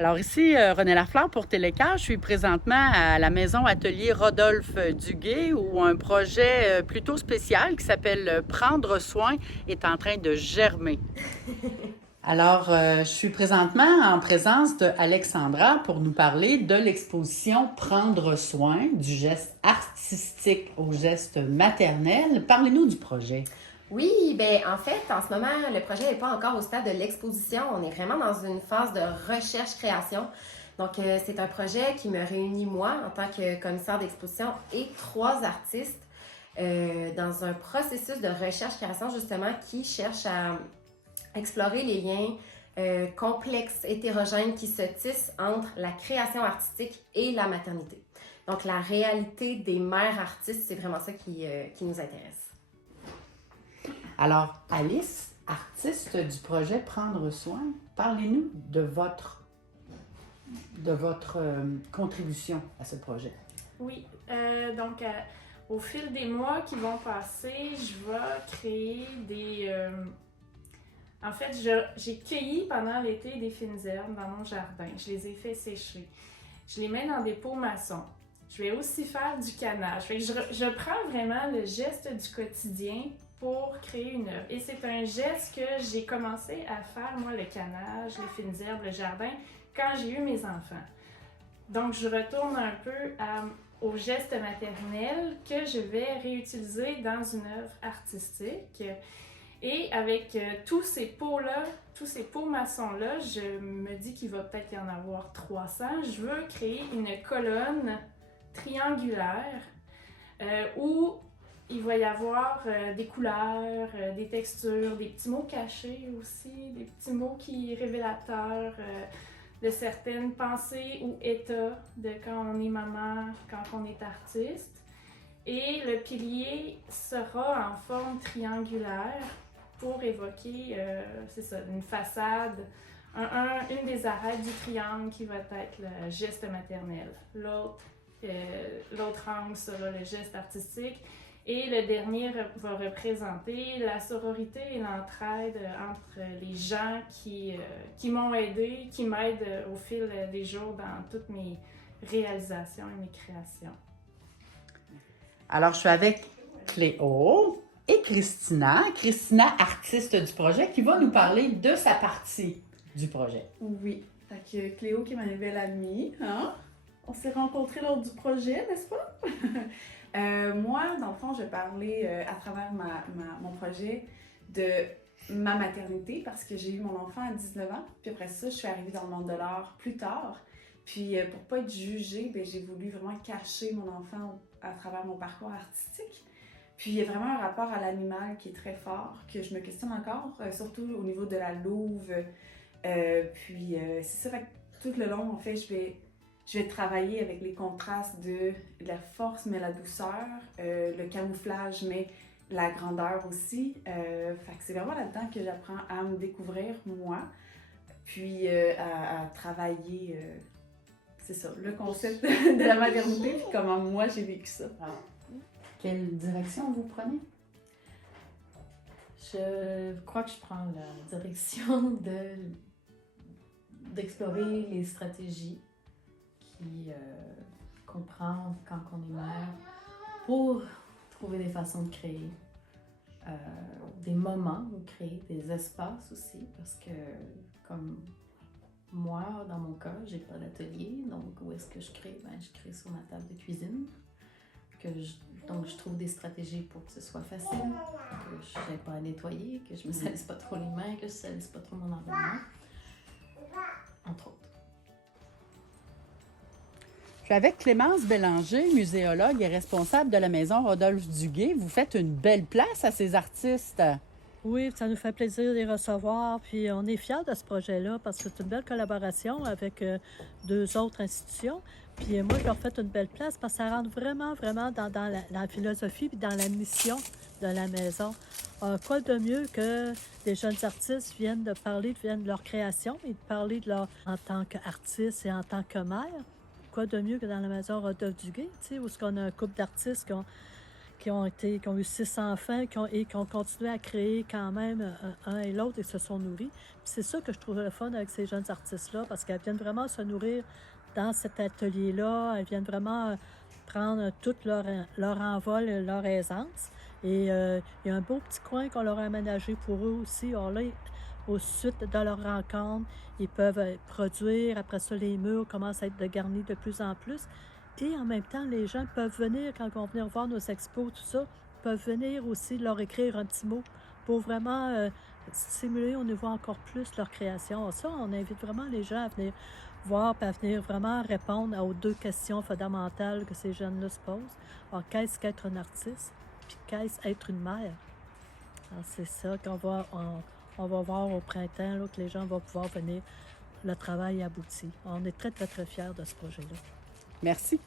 Alors ici, René Lafleur pour Télécast. Je suis présentement à la maison atelier Rodolphe Duguay où un projet plutôt spécial qui s'appelle Prendre soin est en train de germer. Alors, je suis présentement en présence de Alexandra pour nous parler de l'exposition Prendre soin, du geste artistique au geste maternel. Parlez-nous du projet. Oui, ben en fait, en ce moment, le projet n'est pas encore au stade de l'exposition. On est vraiment dans une phase de recherche-création. Donc, c'est un projet qui me réunit moi en tant que commissaire d'exposition et trois artistes dans un processus de recherche-création justement qui cherche à explorer les liens complexes, hétérogènes qui se tissent entre la création artistique et la maternité. Donc, la réalité des mères artistes, c'est vraiment ça qui nous intéresse. Alors, Alice, artiste du projet Prendre soin, parlez-nous de votre contribution à ce projet. Oui, donc au fil des mois qui vont passer, je vais créer des... En fait, j'ai cueilli pendant l'été des fines herbes dans mon jardin. Je les ai fait sécher. Je les mets dans des pots maçons. Je vais aussi faire du canage. Fait que je prends vraiment le geste du quotidien pour créer une œuvre. Et c'est un geste que j'ai commencé à faire, moi, le canage, les fines herbes, le jardin, quand j'ai eu mes enfants. Donc, je retourne un peu au geste maternel que je vais réutiliser dans une œuvre artistique. Et avec tous ces pots-là, tous ces pots maçons-là, je me dis qu'il va peut-être y en avoir 300. Je veux créer une colonne triangulaire où il va y avoir des couleurs, des textures, des petits mots cachés aussi, des petits mots qui révélateurs de certaines pensées ou états de quand on est maman, quand on est artiste. Et le pilier sera en forme triangulaire pour évoquer, c'est ça, une façade, une des arêtes du triangle qui va être le geste maternel. L'autre angle sera le geste artistique. Et le dernier va représenter la sororité et l'entraide entre les gens qui m'ont aidé, qui m'aident au fil des jours dans toutes mes réalisations et mes créations. Alors, je suis avec Cléo et Christina. Christina, artiste du projet, qui va nous parler de sa partie du projet. Oui, fait que Cléo qui est ma nouvelle amie, hein? On s'est rencontrés lors du projet, n'est-ce pas? Moi, dans le fond, je vais parler à travers mon projet de ma maternité parce que j'ai eu mon enfant à 19 ans. Puis après ça, je suis arrivée dans le monde de l'art plus tard. Puis pour pas être jugée, ben, j'ai voulu vraiment cacher mon enfant à travers mon parcours artistique. Puis il y a vraiment un rapport à l'animal qui est très fort, que je me questionne encore, surtout au niveau de la louve. C'est ça, fait que tout le long, en fait, je vais travailler avec les contrastes de la force, mais la douceur, le camouflage, mais la grandeur aussi. Fait que c'est vraiment là-dedans que j'apprends à me découvrir, moi, puis à travailler, c'est ça, le concept de la maternité, puis comment moi j'ai vécu ça. Alors, quelle direction vous prenez? Je crois que je prends la direction d'explorer les stratégies qu'on prend quand on est mère pour trouver des façons de créer des moments ou créer des espaces aussi parce que comme moi dans mon cas j'ai pas d'atelier donc où est-ce que je crée? Ben, je crée sur ma table de cuisine donc je trouve des stratégies pour que ce soit facile, que je n'ai pas à nettoyer, que je me salisse pas trop les mains, que je salisse pas trop mon environnement entre autres. Je suis avec Clémence Bélanger, muséologue et responsable de la maison Rodolphe Duguay. Vous faites une belle place à ces artistes. Oui, ça nous fait plaisir de les recevoir. Puis on est fiers de ce projet-là parce que c'est une belle collaboration avec deux autres institutions. Puis moi, je leur fais une belle place parce que ça rentre vraiment, vraiment dans la philosophie et dans la mission de la maison. Quoi de mieux que des jeunes artistes viennent de leur création et de parler de leur en tant qu'artiste et en tant que mère. Quoi de mieux que dans la maison Rodolphe Duguay, tu sais, où on a un couple d'artistes qui ont eu 6 enfants et qui ont continué à créer quand même un et l'autre et se sont nourris. Puis c'est ça que je trouve le fun avec ces jeunes artistes-là, parce qu'elles viennent vraiment se nourrir dans cet atelier-là. Elles viennent vraiment prendre tout leur envol, leur aisance. Et il y a un beau petit coin qu'on leur a aménagé pour eux aussi. Alors là, au sud de leur rencontre, ils peuvent produire. Après ça, les murs commencent à être garnis de plus en plus. Et en même temps, les gens peuvent venir, quand ils vont venir voir nos expos, tout ça, peuvent venir aussi leur écrire un petit mot pour vraiment stimuler au niveau encore plus leur création. Ça, on invite vraiment les gens à venir voir et à venir vraiment répondre aux 2 questions fondamentales que ces jeunes-là se posent. Alors, qu'est-ce qu'être un artiste? Puis qu'est-ce être une mère? Alors, c'est ça on va voir au printemps, là, que les gens vont pouvoir venir. Le travail abouti. On est très, très, très fiers de ce projet-là. Merci.